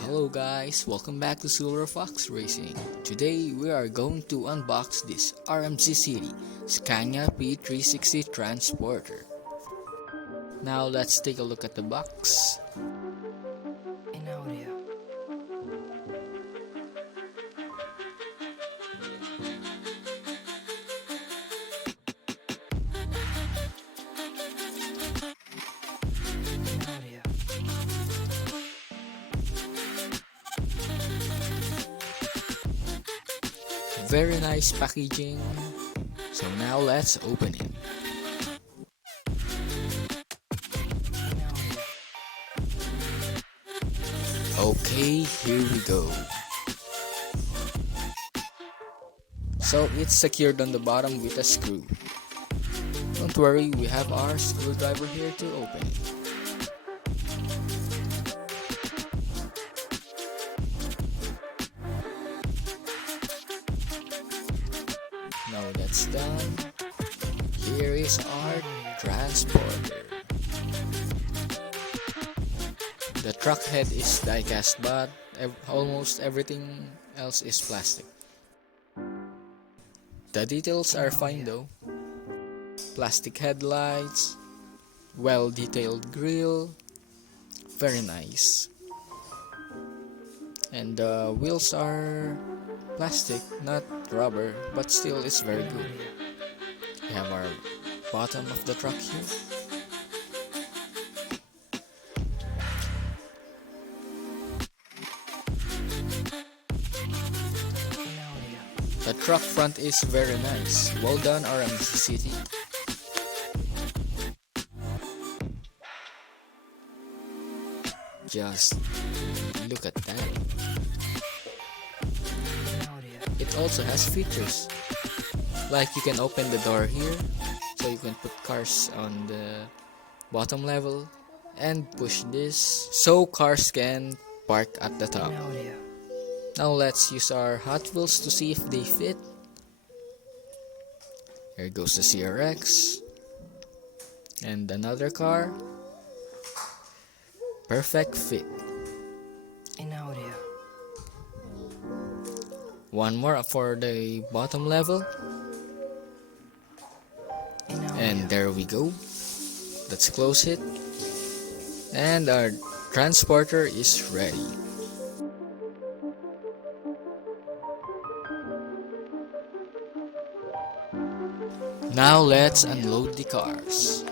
Hello guys, welcome back to SilverFox Racing. Today we are going to unbox this RMZ City Scania P360 Transporter. Now let's take a look at the box. Very nice packaging. So now let's open it. Okay, here we go. So it's secured on the bottom with a screw. Don't worry, we have our screwdriver here to open it. Now that's done, here is our transporter. The truck head is diecast, but almost everything else is plastic. The details are fine though. Plastic headlights, well detailed grille, very nice. And the wheels are plastic, not rubber, but still it's very good. We have our bottom of the truck here. The truck front is very nice. Well done, RMZ City. Just look at that. It also has features, like you can open the door here, so you can put cars on the bottom level, and push this so cars can park at the top. Now let's use our Hot Wheels to see if they fit. Here goes the CRX and another car. Perfect fit. One more for the bottom level. And there we go. Let's close it. And our transporter is ready. Now let's unload the cars.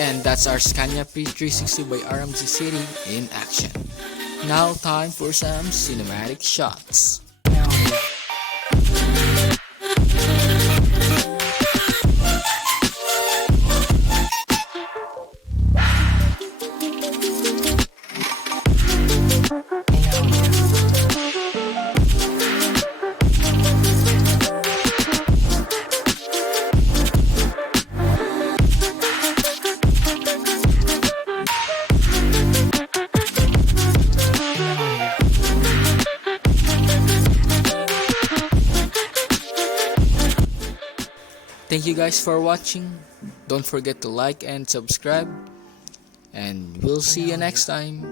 And that's our Scania P360 by RMZ City in action. Now time for some cinematic shots. Thank you guys for watching. Don't forget to like and subscribe. And we'll see you next time.